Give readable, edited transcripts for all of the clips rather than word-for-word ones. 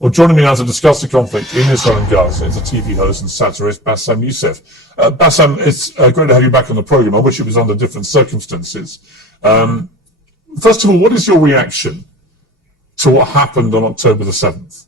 Well, joining me now to discuss the conflict in Israel and Gaza is a TV host and satirist, Bassem Youssef. Bassem, it's great to have you back on the program. I wish it was under different circumstances. First of all, what is your reaction to what happened on October the 7th?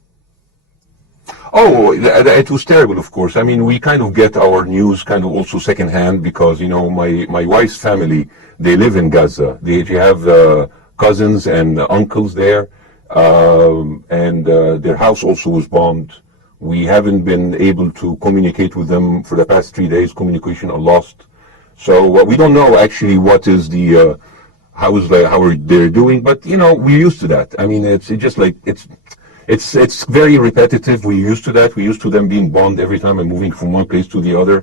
Oh, it was terrible, of course. I mean, we kind of get our news kind of also secondhand because, you know, my wife's family, they live in Gaza. They have cousins and uncles there. And their house also was bombed. We haven't been able to communicate with them for the past 3 days. Communication lost. So we don't know actually what is the how are they doing. But you know, we're used to that. I mean, it's just like it's very repetitive. We're used to that. We're used to them being bombed every time and moving from one place to the other.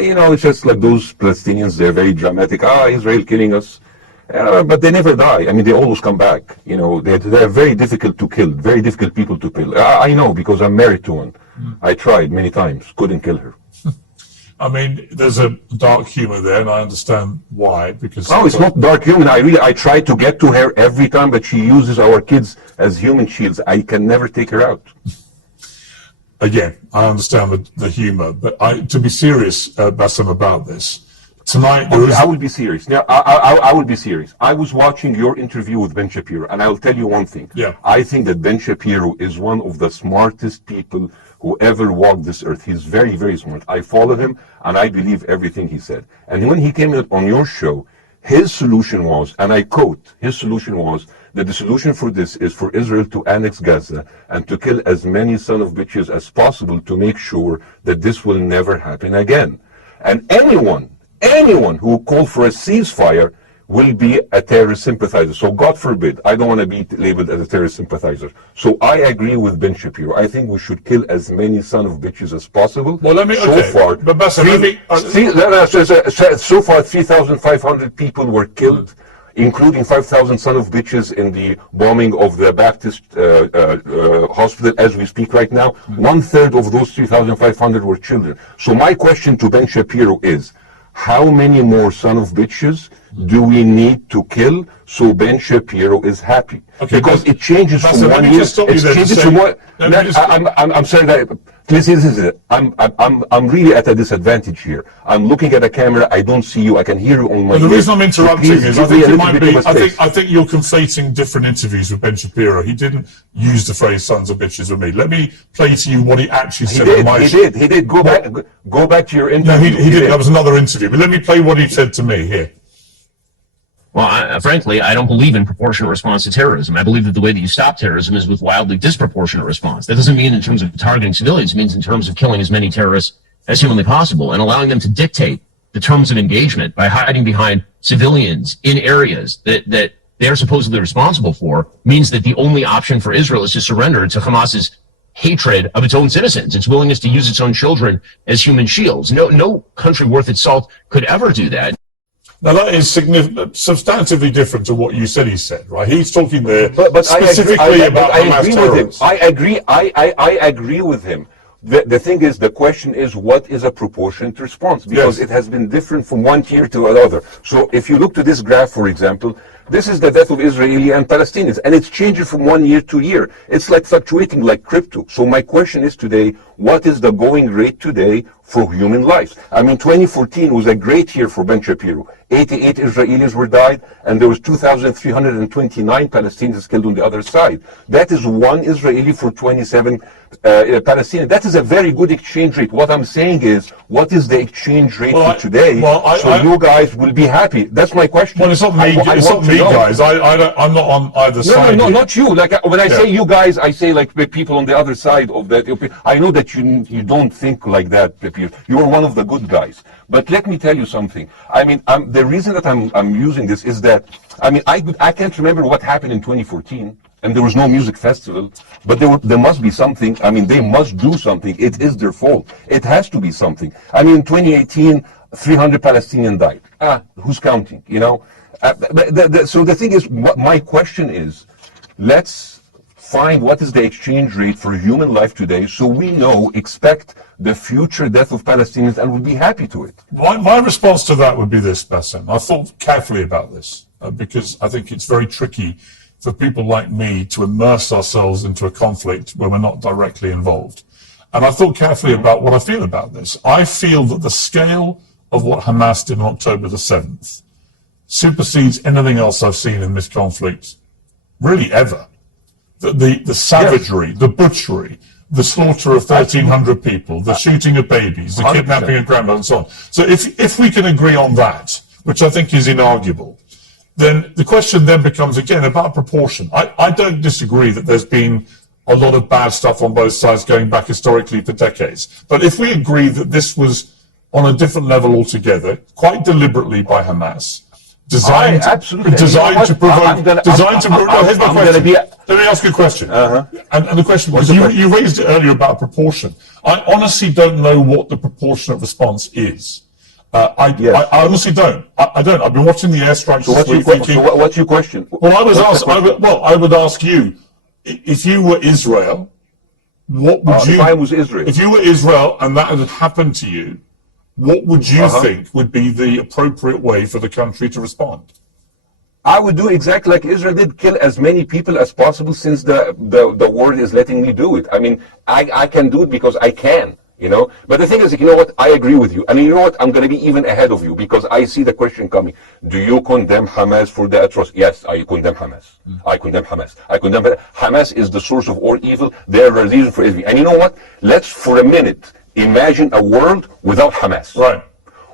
You know, it's just like those Palestinians. They're very dramatic. Israel killing us. But they never die. I mean, they always come back. You know, they're very difficult to kill, very difficult people to kill. I know because I'm married to one. I tried many times, couldn't kill her. I mean, there's a dark humor there, and I understand why. Because it's not dark humor. I try to get to her every time, but she uses our kids as human shields. I can never take her out. Again, I understand the humor, but to be serious, Bassem, about this. Tonight, I will be serious. Now, I will be serious. I was watching your interview with Ben Shapiro, and I will tell you one thing. Yeah. I think that Ben Shapiro is one of the smartest people who ever walked this earth. He's very, very smart. I follow him, and I believe everything he said. And when he came on your show, his solution was, and I quote, his solution was that the solution for this is for Israel to annex Gaza and to kill as many son of bitches as possible to make sure that this will never happen again. And anyone who called for a ceasefire will be a terrorist sympathizer. So God forbid, I don't want to be labeled as a terrorist sympathizer. So I agree with Ben Shapiro. I think we should kill as many son of bitches as possible. Well, let me, so far, but Bassem, so far 3,500 people were killed, including 5,000 son of bitches in the bombing of the Baptist hospital as we speak right now. 1/3 of those 3,500 were children. So my question to Ben Shapiro is, how many more son of bitches do we need to kill so Ben Shapiro is happy? Okay, because it changes from 1 year. It changes from one. I'm sorry that. Listen. I'm really at a disadvantage here. I'm looking at a camera. I don't see you. I can hear you on my. Well, the reason I'm interrupting is I think you might be. I think you're conflating different interviews with Ben Shapiro. He didn't use the phrase "sons of bitches" with me. Let me play to you what he actually said on my show. He did. Go back to your interview. No, he didn't. That was another interview. But let me play what he said to me here. Well, frankly, I don't believe in proportionate response to terrorism. I believe that the way that you stop terrorism is with wildly disproportionate response. That doesn't mean in terms of targeting civilians. It means in terms of killing as many terrorists as humanly possible and allowing them to dictate the terms of engagement by hiding behind civilians in areas that they're supposedly responsible for means that the only option for Israel is to surrender to Hamas's hatred of its own citizens, its willingness to use its own children as human shields. No country worth its salt could ever do that. Now that is substantively different to what you said he said, right? He's talking there but specifically about Hamas terrorists. I agree with him. The thing is, the question is, what is a proportionate response? Because it has been different from one tier to another. So if you look to this graph, for example, this is the death of Israeli and Palestinians, and it's changing from 1 year to year. It's like fluctuating like crypto. So my question is today, what is the going rate today for human lives? I mean, 2014 was a great year for Ben Shapiro. 88 Israelis were died, and there was 2,329 Palestinians killed on the other side. That is one Israeli for 27 Palestinians. That is a very good exchange rate. What I'm saying is, what is the exchange rate for today? So you guys will be happy. That's my question. Well, it's not me. It's not me, guys. I'm not on either side. No, not you. Like when I say you guys, I say like the people on the other side of that. I know that you don't think like that. You're one of the good guys. But let me tell you something. I mean, the reason that I'm using this is that, I mean, I can't remember what happened in 2014, and there was no music festival, but there must be something. I mean, they must do something. It is their fault. It has to be something. I mean, in 2018, 300 Palestinians died. Who's counting, you know? So the thing is, my question is, let's find what is the exchange rate for human life today so we expect the future death of Palestinians and we'll be happy to it. My response to that would be this, Bassem. I thought carefully about this because I think it's very tricky for people like me to immerse ourselves into a conflict when we're not directly involved. And I thought carefully about what I feel about this. I feel that the scale of what Hamas did on October the 7th supersedes anything else I've seen in this conflict, really ever. The savagery, the butchery, the slaughter of 1,300 people, the shooting of babies, the 100%. kidnapping of grandmothers, and so on. So if we can agree on that, which I think is inarguable, then the question then becomes, again, about proportion. I don't disagree that there's been a lot of bad stuff on both sides going back historically for decades. But if we agree that this was on a different level altogether, quite deliberately by Hamas, designed to provoke, here's my question. Let me ask you a question. And the question was, you raised it earlier about proportion. I honestly don't know what the proportionate response is. I honestly don't. I don't. I've been watching the airstrikes this week thinking... So what's your question? Well, I would ask you, if you were Israel, what would you... If I was Israel. If you were Israel and that had happened to you, what would you think would be the appropriate way for the country to respond? I would do exactly like Israel did, kill as many people as possible, since the world is letting me do it. I mean, I can do it because I can, you know. But the thing is, you know what, I agree with you. I mean, you know what, I'm going to be even ahead of you, because I see the question coming. Do you condemn Hamas for the atrocity? Yes, I condemn Hamas. I condemn Hamas. I condemn Hamas is the source of all evil. They are the reason for everything. And you know what? Let's for a minute imagine a world without Hamas. Right.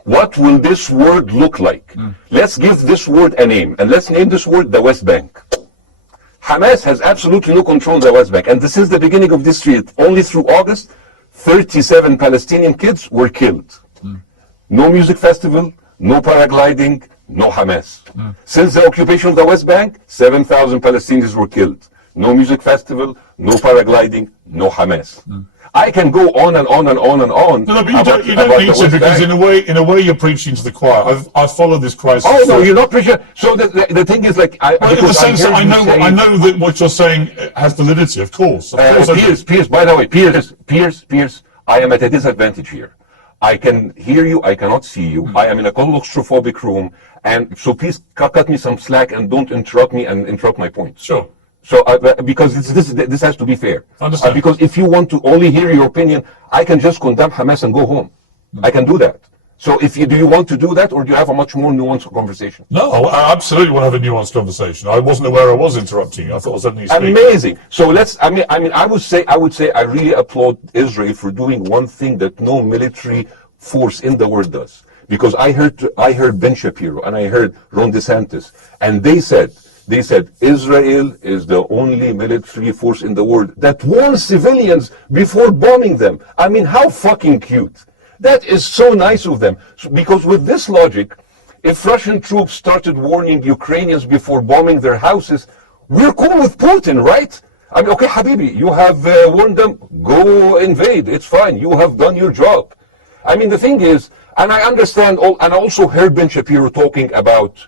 What will this word look like? Let's give this word a name, and let's name this word the West Bank. Hamas has absolutely no control of the West Bank, and this is the beginning of this year. Only through August, 37 Palestinian kids were killed. No music festival, no paragliding, no Hamas. Since the occupation of the West Bank, 7,000 Palestinians were killed. No music festival, no paragliding, no Hamas. I can go on and on and on and on. No, but you don't need to, because in a way you're preaching to the choir. I've followed this crisis. Oh no, you're not preaching. So the thing is, like, in the sense that I know that what you're saying has validity. Of course. Piers. By the way, Piers. I am at a disadvantage here. I can hear you. I cannot see you. I am in a claustrophobic room, and so please cut me some slack and don't interrupt me and interrupt my point. Sure. So, because this has to be fair. Understand. Because if you want to only hear your opinion, I can just condemn Hamas and go home. I can do that. So, do you want to do that, or do you have a much more nuanced conversation? No, I absolutely want to have a nuanced conversation. I wasn't aware I was interrupting you. I thought I was letting you speak. Amazing. So I would say I really applaud Israel for doing one thing that no military force in the world does. Because I heard Ben Shapiro and I heard Ron DeSantis, and they said Israel is the only military force in the world that warns civilians before bombing them. I mean, how fucking cute. That is so nice of them. Because with this logic, if Russian troops started warning Ukrainians before bombing their houses, we're cool with Putin, right? I mean, okay, Habibi, you have warned them, go invade. It's fine. You have done your job. I mean, the thing is, and I understand, and I also heard Ben Shapiro talking about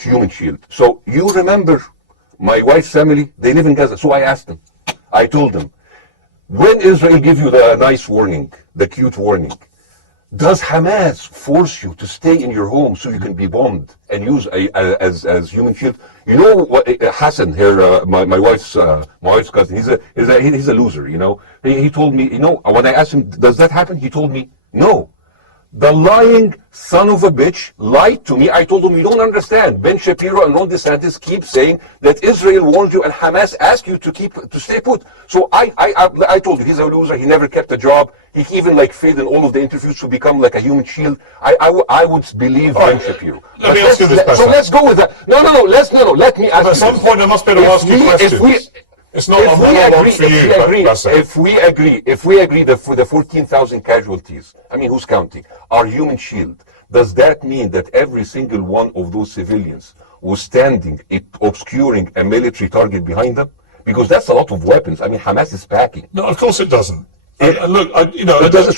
Human Shield. So you remember my wife's family, they live in Gaza. So I asked them, I told them, when Israel give you the nice warning, the cute warning, does Hamas force you to stay in your home so you can be bombed and use as human shield? You know what, Hassan here, my wife's cousin, he's a loser, you know. He told me, you know, when I asked him, does that happen? He told me, no. The lying son of a bitch lied to me. I told him, you don't understand. Ben Shapiro and Ron DeSantis keep saying that Israel warned you and Hamas asked you to stay put. So I told you, he's a loser. He never kept a job. He even failed in all of the interviews to become like a human shield. I would believe Ben Shapiro. Let me ask you this, So let's go with that. No, let me ask you. At some point I must be able to ask you questions. It's not a monologue for you, if we agree that for the 14,000 casualties, I mean, who's counting, are human shield, does that mean that every single one of those civilians was standing, obscuring a military target behind them? Because that's a lot of weapons. I mean, Hamas is packing. No, of course it doesn't. Look, it doesn't.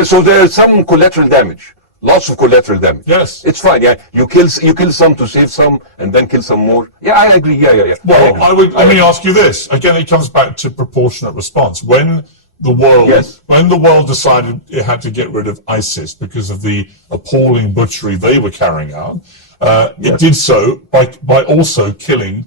So there's some collateral damage. Lots of collateral damage. Yes. It's fine, yeah. You kill some to save some, and then kill some more. Yeah, I agree, yeah. Well, let me ask you this. Again, it comes back to proportionate response. When the world decided it had to get rid of ISIS because of the appalling butchery they were carrying out, it did so by also killing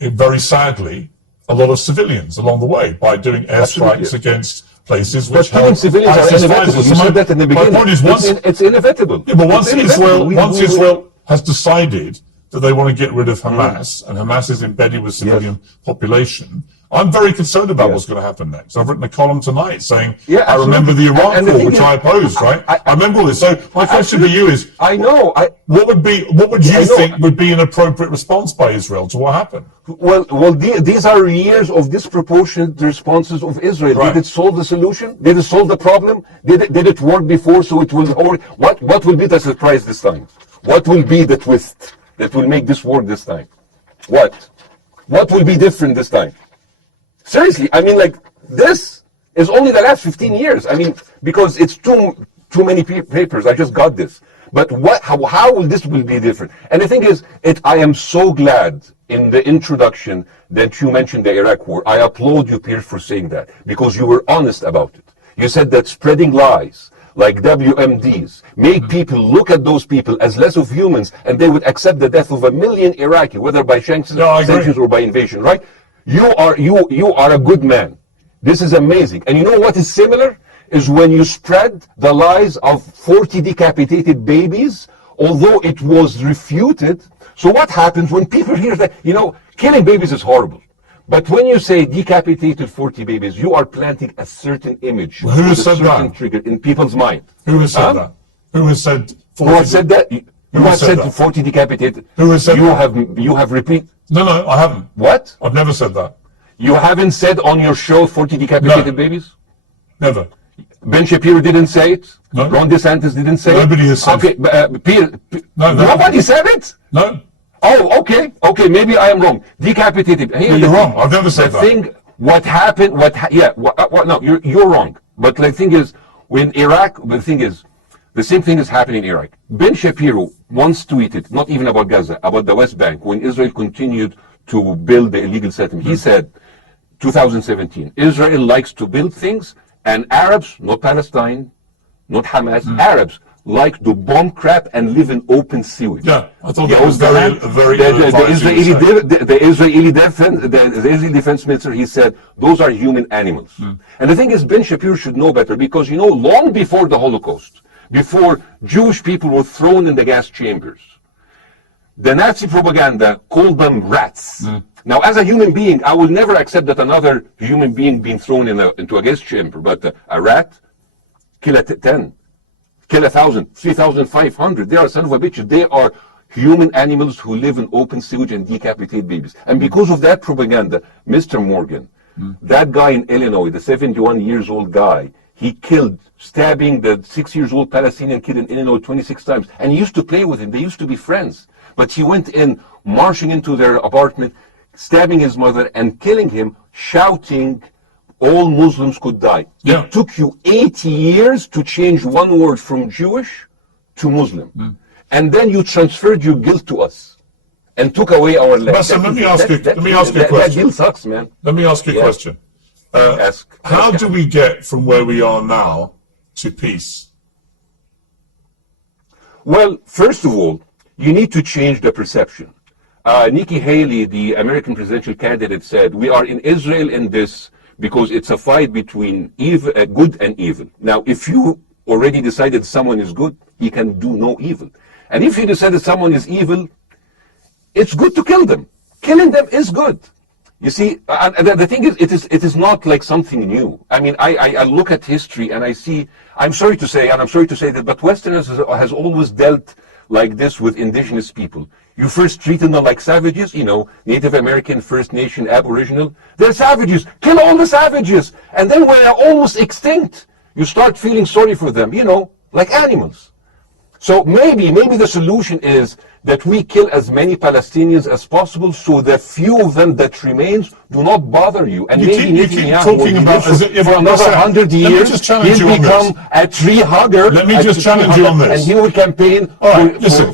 very sadly, a lot of civilians along the way by doing airstrikes against places which held civilians are inevitable. You said that in the beginning. My point is, it's inevitable. Yeah, but once Israel has decided that they want to get rid of Hamas, and Hamas is embedded with civilian population, I'm very concerned about what's going to happen next. I've written a column tonight saying, I remember the Iraq war, which I opposed, right? I remember all this. So my question to you is, what would you think would be an appropriate response by Israel to what happened? Well, these are years of disproportionate responses of Israel. Right. Did it solve the solution? Did it solve the problem? Did it work before? So it will. Or what will be the surprise this time? What will be the twist that will make this work this time? What will be different this time? Seriously, I mean, like, this is only the last 15 years. I mean, because it's too many papers. I just got this. But how will this be different? And the thing is, I am so glad in the introduction that you mentioned the Iraq war. I applaud you, Piers, for saying that, because you were honest about it. You said that spreading lies like WMDs make people look at those people as less of humans, and they would accept the death of 1 million Iraqi, whether by sanctions or by invasion, right? You are a good man. This is amazing. And you know what is similar? Is when you spread the lies of 40 decapitated babies, although it was refuted. So what happens when people hear that, killing babies is horrible. But when you say decapitated 40 babies, you are planting a certain image. Well, who has said that? Trigger in people's mind. Who has said that? Who has said 40? Who has said that? You have said 40 decapitated. Who has said that? You have repeated. No, I haven't. What? I've never said that. You haven't said on your show 40 decapitated babies? Never. Ben Shapiro didn't say it? No. Ron DeSantis didn't say Nobody has said it? Okay, nobody said it? No. Oh, okay, maybe I am wrong. Decapitated. You're wrong. I've never said that. What happened, no, you're wrong. But the thing is, when Iraq, the thing is, the same thing is happening in Iraq. Ben Shapiro once tweeted, not even about Gaza, about the West Bank, when Israel continued to build the illegal settlement. He said, 2017, Israel likes to build things, and Arabs, not Palestine, not Hamas, Arabs like to bomb crap and live in open sewage. Yeah, I thought that was very the Israeli defense minister, he said, those are human animals. And the thing is, Ben Shapiro should know better, because, long before the Holocaust, before Jewish people were thrown in the gas chambers, the Nazi propaganda called them rats. Now, as a human being, I will never accept that another human being being thrown into a gas chamber. But a rat, kill 10, kill 1,000, 3,500. They are son of a bitch. They are human animals who live in open sewage and decapitate babies. And because of that propaganda, Mr. Morgan, that guy in Illinois, the 71 years old guy, he killed, stabbing the 6-year-old Palestinian kid in Illinois 26 times. And he used to play with him. They used to be friends. But he went in, marching into their apartment, stabbing his mother and killing him, shouting, all Muslims could die. Yeah. It took you 80 years to change one word from Jewish to Muslim. And then you transferred your guilt to us and took away our land. Bassem, let me ask you a question. That deal sucks, man. Let me ask you a question. How do we get from where we are now to peace? Well, first of all, you need to change the perception. Nikki Haley, the American presidential candidate, said, we are in Israel in this because it's a fight between good and evil. Now, if you already decided someone is good, he can do no evil. And if you decided someone is evil, it's good to kill them. Killing them is good. You see, the thing is, it is not like something new. I mean, I look at history and I see, I'm sorry to say that, but Westerners has always dealt like this with indigenous people. You first treated them like savages, Native American, First Nation, Aboriginal. They're savages. Kill all the savages. And then when they're almost extinct, you start feeling sorry for them, like animals. So maybe the solution is that we kill as many Palestinians as possible, so the few of them that remains do not bother you. And you keep talking about for another 100 years, he'll become a tree hugger. Let me just challenge you on this. And he will campaign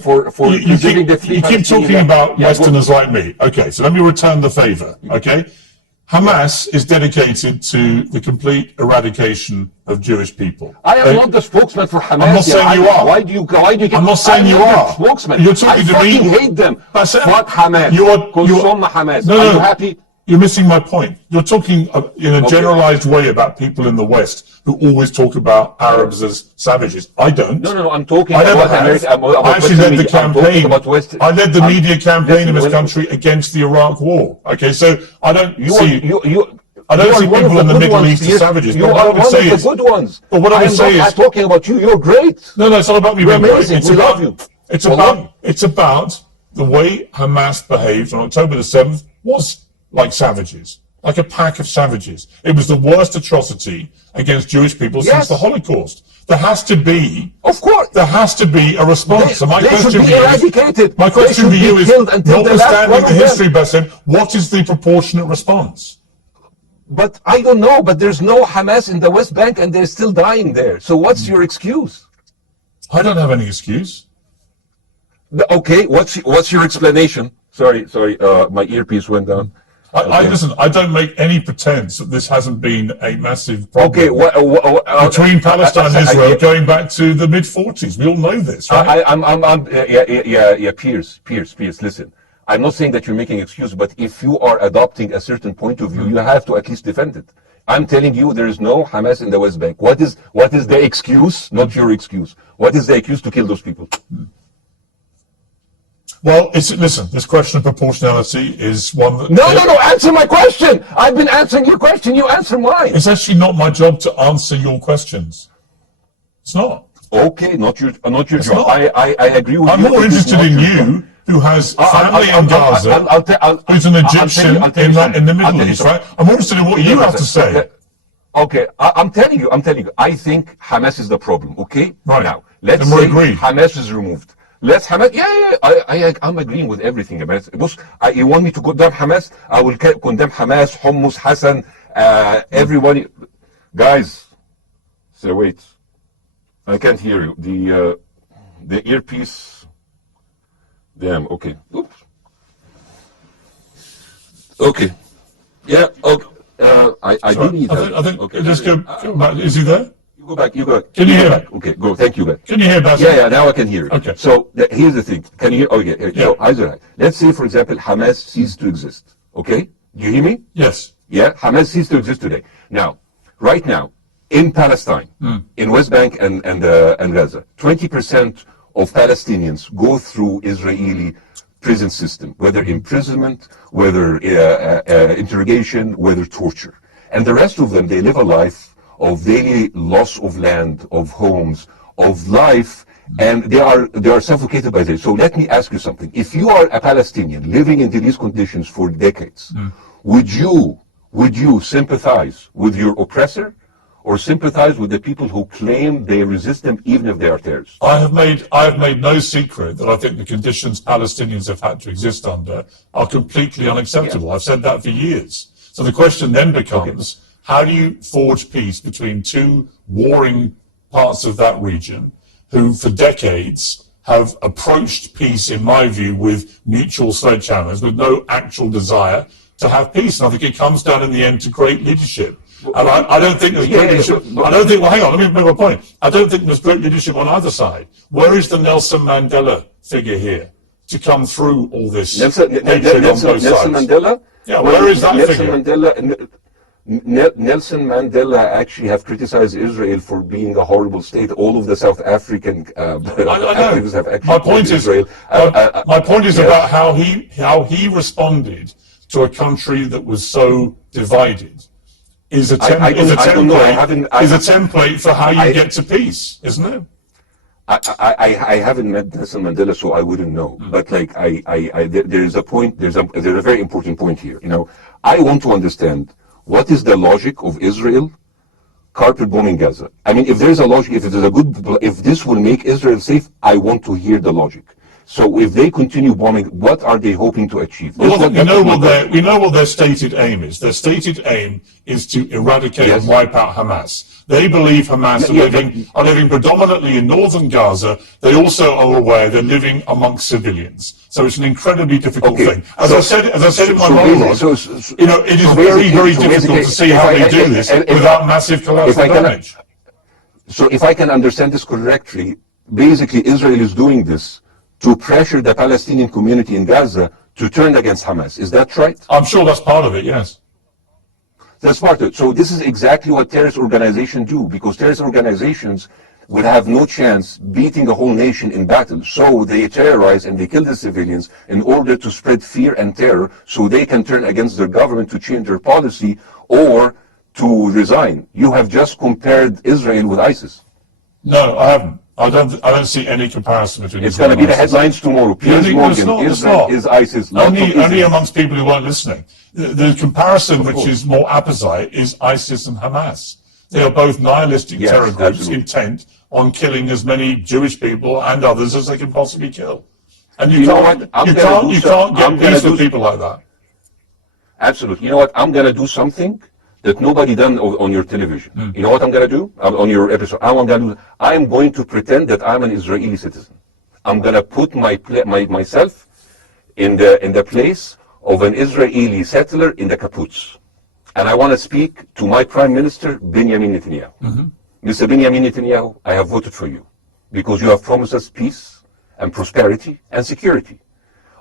for preserving the 3 You keep talking about Westerners like me. Okay, so let me return the favor. Okay, Hamas is dedicated to the complete eradication of Jewish people. I am not the spokesman for Hamas. I'm not saying you are. Why do you get? I'm not saying you are. Spokesman. You're talking to me. I fucking hate them. Fuck Hamas. Hamas. No, are you happy? You're missing my point. You're talking in a generalized way about people in the West who always talk about Arabs as savages. I don't. No. I'm talking about America. I actually led the campaign. I led the media campaign in this country against the Iraq War. Okay, so I don't see people in the Middle East as savages. You are one of the good ones. But what I would say is, I'm talking about you. You're great. No, it's not about me being great. We love you. It's about the way Hamas behaved on October the 7th was like savages, like a pack of savages. It was the worst atrocity against Jewish people since the Holocaust. There has to be, of course, there has to be a response. So my question to you is, notwithstanding the history, Bassem, what is the proportionate response? But I don't know. But there's no Hamas in the West Bank, and they're still dying there. So what's your excuse? I don't have any excuse. Okay, what's your explanation? Sorry, my earpiece went down. Listen, I don't make any pretense that this hasn't been a massive problem between Palestine and Israel going back to the mid-40s. We all know this, right? Piers, listen. I'm not saying that you're making excuses, but if you are adopting a certain point of view, you have to at least defend it. I'm telling you, there is no Hamas in the West Bank. What is the excuse? Not your excuse. What is the excuse to kill those people? Well, listen, this question of proportionality is one that... No, answer my question! I've been answering your question, you answer mine! It's actually not my job to answer your questions. It's not. Okay, not your job. I agree with you. I'm more interested in you, who has family in Gaza, who's an Egyptian in the Middle East, right? I'm interested in what you have to say. Okay, I'm telling you, I think Hamas is the problem, okay? Right. Now, let's say Hamas is removed. Let's Hamas. I'm agreeing with everything. You want me to condemn Hamas? I will condemn Hamas, Hummus, Hassan, everybody. Guys, so wait. I can't hear you. The earpiece. Damn. Okay. Oops. Okay. Yeah. Okay. I do need that. I think. Okay. Just go back. Is he there? You go back. Can you hear me? Okay, go. Thank you, back. Can you hear Bassem? Yeah, now I can hear you. Okay. So here's the thing. Can you hear? Okay. Yeah. So let's say, for example, Hamas ceased to exist. Okay? Do you hear me? Yes. Yeah. Hamas ceased to exist today. Now, right now, in Palestine, in West Bank and Gaza, 20% of Palestinians go through Israeli prison system, whether imprisonment, whether interrogation, whether torture, and the rest of them, they live a life of daily loss of land, of homes, of life, and they are suffocated by this. So let me ask you something. If you are a Palestinian living in these conditions for decades, would you sympathize with your oppressor, or sympathize with the people who claim they resist them even if they are terrorists? I have made no secret that I think the conditions Palestinians have had to exist under are completely unacceptable. I've said that for years. So the question then becomes, how do you forge peace between two warring parts of that region who for decades have approached peace, in my view, with mutual sledgehammers, with no actual desire to have peace? And I think it comes down in the end to great leadership. And I don't think there's great leadership. Hang on, let me make my point. I don't think there's great leadership on either side. Where is the Nelson Mandela figure here to come through all this hatred on both sides? Nelson Mandela? Yeah, where is that figure? Nelson Mandela actually have criticized Israel for being a horrible state. All of the South African activists have actually called Israel. My point is about how he responded to a country that was so divided. Is a template for how you get to peace, isn't it? I haven't met Nelson Mandela, so I wouldn't know. But like there is a point. There's a very important point here. You know, I want to understand. What is the logic of Israel carpet bombing Gaza? I mean, if there's a logic, if this will make Israel safe, I want to hear the logic. So if they continue bombing, what are they hoping to achieve? Well, we know what their stated aim is. Their stated aim is to eradicate and wipe out Hamas. They believe Hamas are living predominantly in northern Gaza. They also are aware they're living amongst civilians. So it's an incredibly difficult thing. As I said in my monologue, it is very, very difficult to see how they do this without massive collateral damage. So if I can understand this correctly, basically Israel is doing this to pressure the Palestinian community in Gaza to turn against Hamas. Is that right? I'm sure that's part of it, yes. That's part of it. So this is exactly what terrorist organizations do, because terrorist organizations would have no chance beating a whole nation in battle. So they terrorize and they kill the civilians in order to spread fear and terror so they can turn against their government to change their policy or to resign. You have just compared Israel with ISIS. No, I haven't. I don't see any comparison between. It's going to be the headlines tomorrow. Piers, Israel is ISIS. Only amongst people who weren't listening. The comparison, which is more apposite, is ISIS and Hamas. They are both nihilistic terror groups intent on killing as many Jewish people and others as they can possibly kill. And you can't get peace with people like that. Absolutely. You know what? I'm going to do something that nobody done on your television. You know what I'm going to do on your episode? I'm going to pretend that I'm an Israeli citizen. I'm going to put myself in the place of an Israeli settler in the kibbutz. And I want to speak to my Prime Minister, Benjamin Netanyahu. Mr. Benjamin Netanyahu, I have voted for you because you have promised us peace and prosperity and security.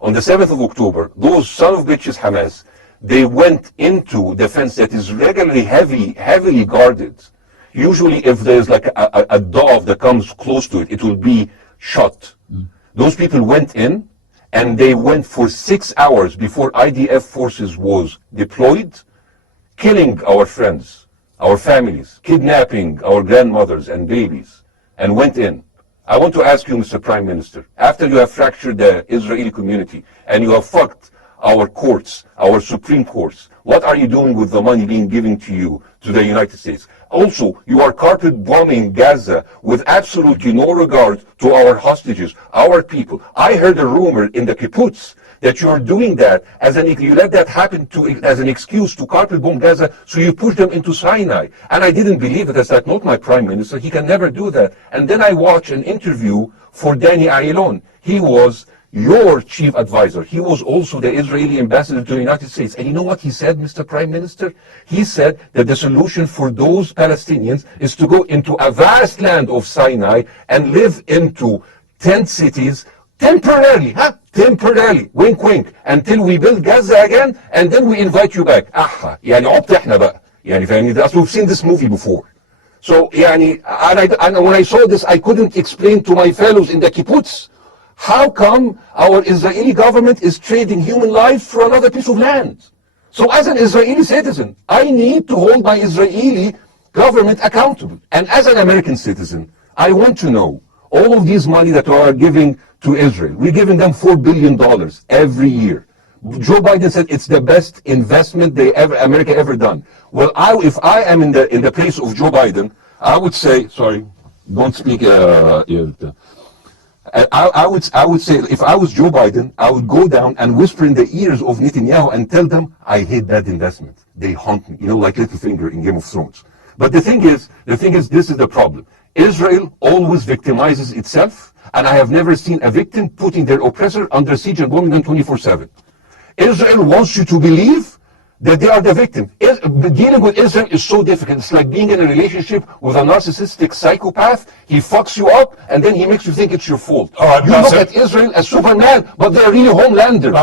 On the 7th of October, those son of bitches Hamas, they went into the fence that is regularly heavily guarded. Usually if there's like a dove that comes close to it, it will be shot. Those people went in and they went for 6 hours before IDF forces was deployed, killing our friends, our families, kidnapping our grandmothers and babies, and went in. I want to ask you, Mr. Prime Minister, after you have fractured the Israeli community and you have fucked our courts, our Supreme Courts, what are you doing with the money being given to you, to the United States? Also, you are carpet bombing Gaza with absolutely no regard to our hostages, our people. I heard a rumor in the kibbutz that you are doing that you let that happen as an excuse to carpet bomb Gaza, so you push them into Sinai. And I didn't believe it. I said, not my Prime Minister, he can never do that. And then I watched an interview for Danny Ayalon. He was your chief advisor. He was also the Israeli ambassador to the United States. And you know what he said, Mr. Prime Minister? He said that the solution for those Palestinians is to go into a vast land of Sinai and live into tent cities temporarily, wink wink, until we build Gaza again, and then we invite you back. يعني عبط احنا بقى. يعني فاهمني؟ We've seen this movie before. So يعني, and when I saw this, I couldn't explain to my fellows in the kibbutz, how come our Israeli government is trading human life for another piece of land? So as an Israeli citizen, I need to hold my Israeli government accountable. And as an American citizen, I want to know all of these money that we are giving to Israel. We're giving them $4 billion every year. Joe Biden said it's the best investment America ever done. Well, if I am in the place of Joe Biden, I would say, sorry, don't speak. I would say, if I was Joe Biden, I would go down and whisper in the ears of Netanyahu and tell them, I hate that investment. They haunt me, like Littlefinger in Game of Thrones. But the thing is, this is the problem. Israel always victimizes itself, and I have never seen a victim putting their oppressor under siege and bombing them 24/7. Israel wants you to believe that they are the victim. Dealing with Israel is so difficult. It's like being in a relationship with a narcissistic psychopath. He fucks you up, and then he makes you think it's your fault. All right, you look at Israel as Superman, but they're really Homelanders.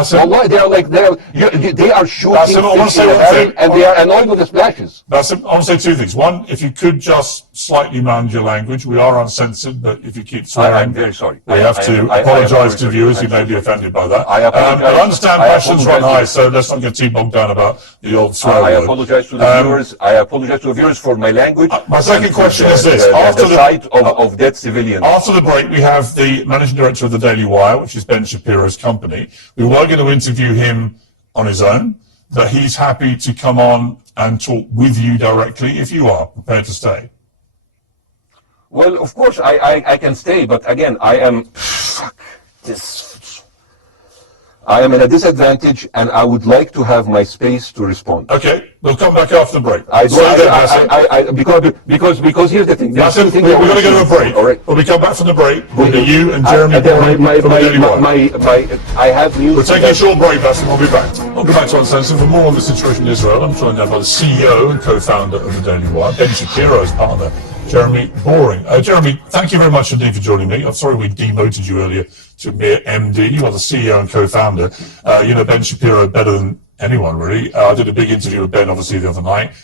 They are shooting and they are annoyed with the splashes. Bassem, I want to say two things. One, if you could just slightly mind your language. We are uncensored, but if you keep swearing, I'm very sorry. We have to apologize to viewers who may be offended by that. I understand passions run high, so let's not get too bogged down about the old swear I apologize to the viewers. I apologize to the viewers for my language. My second question is this: after the sight of dead civilians. After the break, we have the managing director of the Daily Wire, which is Ben Shapiro's company. We were going to interview him on his own, but he's happy to come on and talk with you directly if you are prepared to stay. Well, of course, I can stay, but again, I am. Fuck this I am at a disadvantage, and I would like to have my space to respond. Okay, we'll come back after the break. Because here's the thing. Bassem, we're going to go to a break. All right. When we come back from the break, we'll be you and Jeremy I have news. We're taking a short break, Bassem. We'll be back. Welcome back to Uncensored. For more on the situation in Israel, I'm joined now by the CEO and co-founder of the Daily Wire, Ben Shapiro's partner, Jeremy Boring. Jeremy, thank you very much indeed for joining me. I'm sorry we demoted you earlier to mere MD. You are the CEO and co-founder. You know Ben Shapiro better than anyone, really. I did a big interview with Ben, obviously, the other night,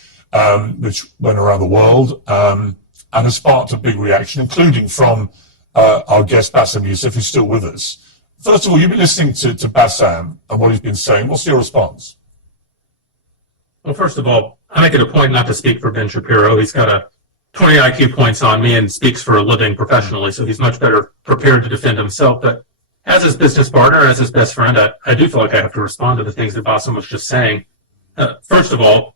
which went around the world and has sparked a big reaction, including from our guest, Bassem Youssef, who's still with us. First of all, you've been listening to Bassem and what he's been saying. What's your response? Well, first of all, I make it a point not to speak for Ben Shapiro. He's got a 20 IQ points on me and speaks for a living professionally, so he's much better prepared to defend himself. But as his business partner, as his best friend, I do feel like I have to respond to the things that Bassem was just saying. First of all,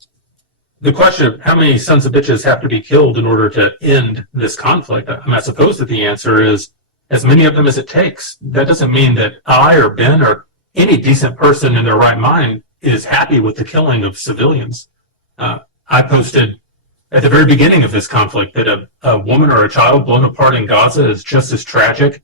the question of how many sons of bitches have to be killed in order to end this conflict, I suppose that the answer is as many of them as it takes. That doesn't mean that I or Ben or any decent person in their right mind is happy with the killing of civilians. I posted at the very beginning of this conflict that a woman or a child blown apart in Gaza is just as tragic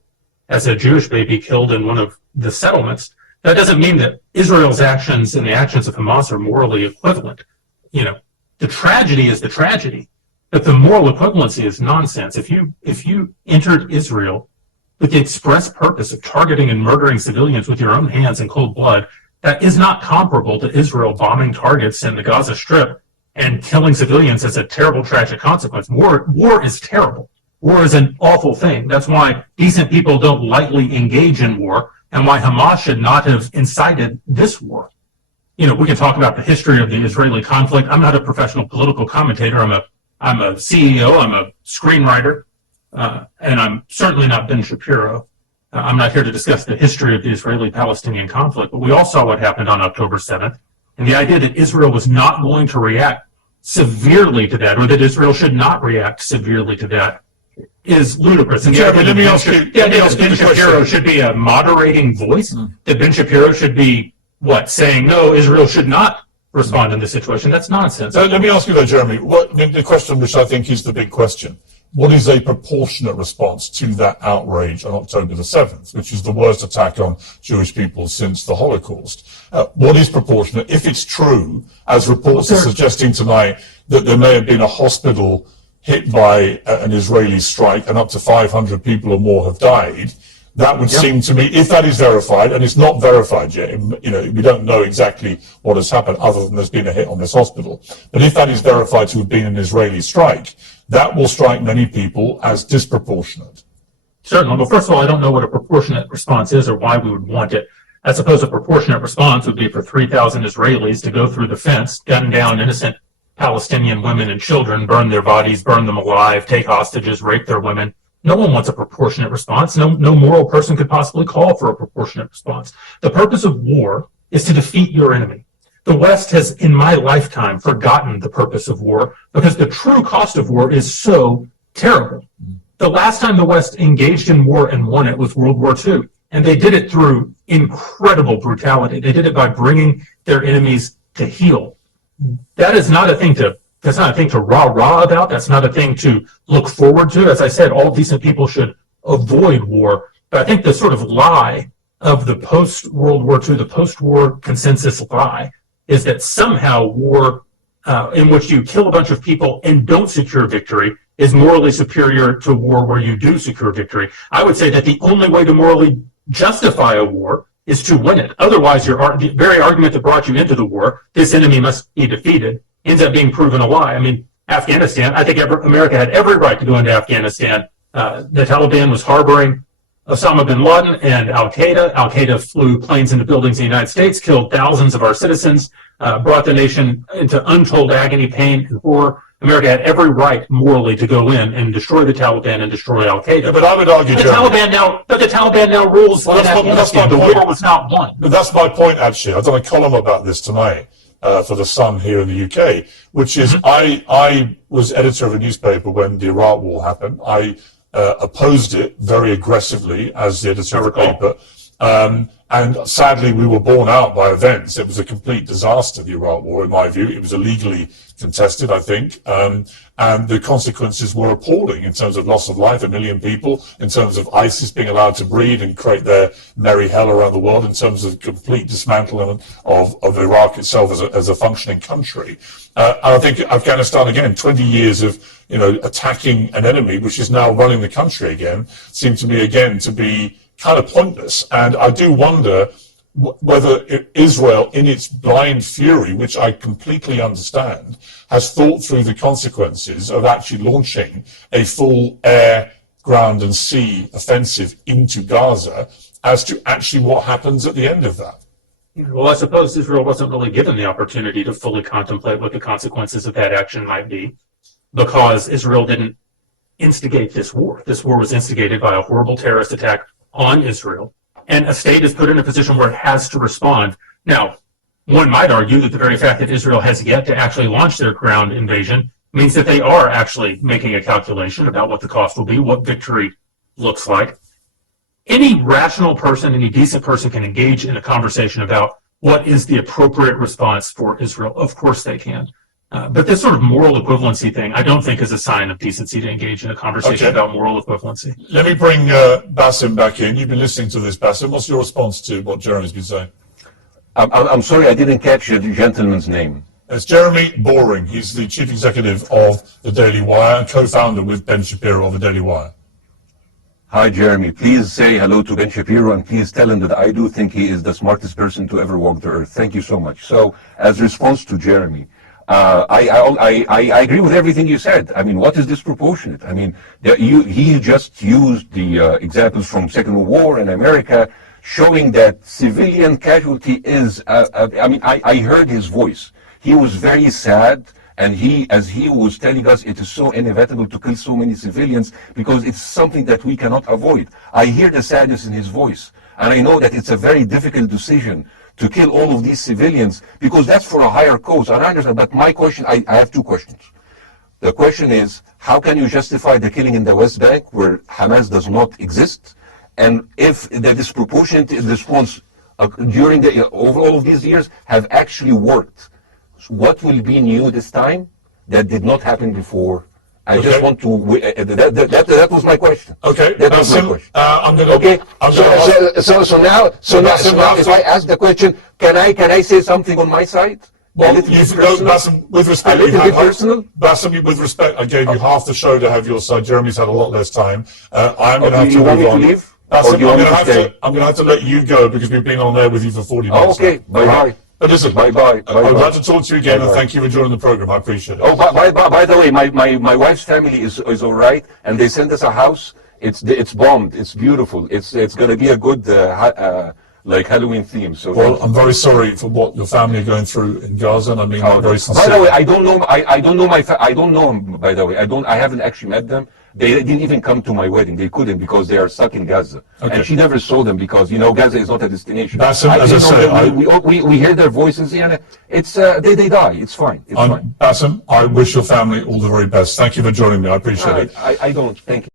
as a Jewish baby killed in one of the settlements. That doesn't mean that Israel's actions and the actions of Hamas are morally equivalent. You know, the tragedy is the tragedy, but the moral equivalency is nonsense. If you entered Israel with the express purpose of targeting and murdering civilians with your own hands in cold blood, that is not comparable to Israel bombing targets in the Gaza Strip and killing civilians as a terrible, tragic consequence. War is terrible. War is an awful thing. That's why decent people don't lightly engage in war, and why Hamas should not have incited this war. You know, we can talk about the history of the Israeli conflict. I'm not a professional political commentator. I'm a CEO. I'm a screenwriter, and I'm certainly not Ben Shapiro. I'm not here to discuss the history of the Israeli-Palestinian conflict, but we all saw what happened on October 7th. And the idea that Israel was not going to react severely to that, or that Israel should not react severely to that, is ludicrous. And Let me ask you. Ben Shapiro should be a moderating voice. That Ben Shapiro should be saying no, Israel should not respond in this situation. That's nonsense. Let me ask you though, Jeremy. The question, which I think is the big question. What is a proportionate response to that outrage on October the 7th, which is the worst attack on Jewish people since the Holocaust? What is proportionate? If it's true, as reports are suggesting tonight, that there may have been a hospital hit by an Israeli strike and up to 500 people or more have died, that would seem to me, if that is verified, and it's not verified yet, you know, we don't know exactly what has happened other than there's been a hit on this hospital. But if that is verified to have been an Israeli strike, that will strike many people as disproportionate. Certainly. Well, first of all, I don't know what a proportionate response is or why we would want it. I suppose a proportionate response would be for 3,000 Israelis to go through the fence, gun down innocent Palestinian women and children, burn their bodies, burn them alive, take hostages, rape their women. No one wants a proportionate response. No moral person could possibly call for a proportionate response. The purpose of war is to defeat your enemy. The West has, in my lifetime, forgotten the purpose of war because the true cost of war is so terrible. The last time the West engaged in war and won it was World War II, and they did it through incredible brutality. They did it by bringing their enemies to heel. That is not a thing to That's not a thing to rah-rah about. That's not a thing to look forward to. As I said, all decent people should avoid war. But I think the sort of lie of the post-World War II, the post-war consensus lie, is that somehow war in which you kill a bunch of people and don't secure victory is morally superior to war where you do secure victory. I would say that the only way to morally justify a war is to win it. Otherwise, the very argument that brought you into the war, this enemy must be defeated, ends up being proven a lie. I mean, Afghanistan, I think America had every right to go into Afghanistan. The Taliban was harboring Osama bin Laden and Al-Qaeda. Al-Qaeda flew planes into buildings in the United States, killed thousands of our citizens, brought the nation into untold agony, pain, and horror. America had every right morally to go in and destroy the Taliban and destroy Al-Qaeda. Yeah, but I would argue, the Taliban now rules in Afghanistan. The war was not won. But that's my point, actually. I've done a column about this tonight for The Sun here in the UK, which is I was editor of a newspaper when the Iraq War happened. I opposed it very aggressively as the editor of the paper. And sadly, we were borne out by events. It was a complete disaster, the Iraq War, in my view. It was illegally contested, I think. And the consequences were appalling in terms of loss of life, 1 million people, in terms of ISIS being allowed to breed and create their merry hell around the world, in terms of complete dismantling of Iraq itself as a functioning country. And I think Afghanistan, again, 20 years of, attacking an enemy, which is now running the country again, seemed to me, again, to be kind of pointless. And I do wonder whether Israel, in its blind fury, which I completely understand, has thought through the consequences of actually launching a full air, ground and sea offensive into Gaza as to actually what happens at the end of that. Well, I suppose Israel wasn't really given the opportunity to fully contemplate what the consequences of that action might be, because Israel didn't instigate this war. This war was instigated by a horrible terrorist attack on Israel. And a state is put in a position where it has to respond. Now, one might argue that the very fact that Israel has yet to actually launch their ground invasion means that they are actually making a calculation about what the cost will be, what victory looks like. Any rational person, any decent person can engage in a conversation about what is the appropriate response for Israel. Of course they can. But this sort of moral equivalency thing, I don't think is a sign of decency to engage in a conversation about moral equivalency. Let me bring Bassem back in. You've been listening to this, Bassem. What's your response to what Jeremy's been saying? I'm sorry, I didn't catch the gentleman's name. It's Jeremy Boring. He's the chief executive of the Daily Wire and co-founder with Ben Shapiro of the Daily Wire. Hi, Jeremy. Please say hello to Ben Shapiro and please tell him that I do think he is the smartest person to ever walk the earth. Thank you so much. So, as response to Jeremy, I agree with everything you said. I mean, what is disproportionate? I mean, he just used the examples from Second World War in America, showing that civilian casualty is, I heard his voice. He was very sad, and as he was telling us, it is so inevitable to kill so many civilians because it's something that we cannot avoid. I hear the sadness in his voice, and I know that it's a very difficult decision to kill all of these civilians, because that's for a higher cause. And I understand, but my question, I have two questions. The question is, how can you justify the killing in the West Bank where Hamas does not exist? And if the disproportionate response during over all of these years have actually worked, what will be new this time that did not happen before? I just want to. That was my question. Okay. That was my question. I'm gonna. Okay. So now, if I ask the question, can I say something on my side? Well, Bassem, with respect, Bassem, with respect, I gave you half the show to have your side. Jeremy's had a lot less time. I'm going to have to move on. Bassem, I'm going to have to let you go because we've been on there with you for 40 minutes. Okay. Bye. But listen, bye. I'd like to talk to you again, and thank you for joining the program. I appreciate it. Oh, by the way, my wife's family is all right, and they sent us a house. It's bombed. It's beautiful. It's going to be a good like Halloween theme. So well, I'm very sorry for what your family are going through in Gaza, and I mean that very sincerely. By the way, I don't know them. By the way, I haven't actually met them. They didn't even come to my wedding. They couldn't because they are stuck in Gaza. Okay. And she never saw them because, Gaza is not a destination. Bassem, as I say, we hear their voices and it's, they die. It's fine. It's fine. Bassem, I wish your family all the very best. Thank you for joining me. I appreciate it. I don't. Thank you.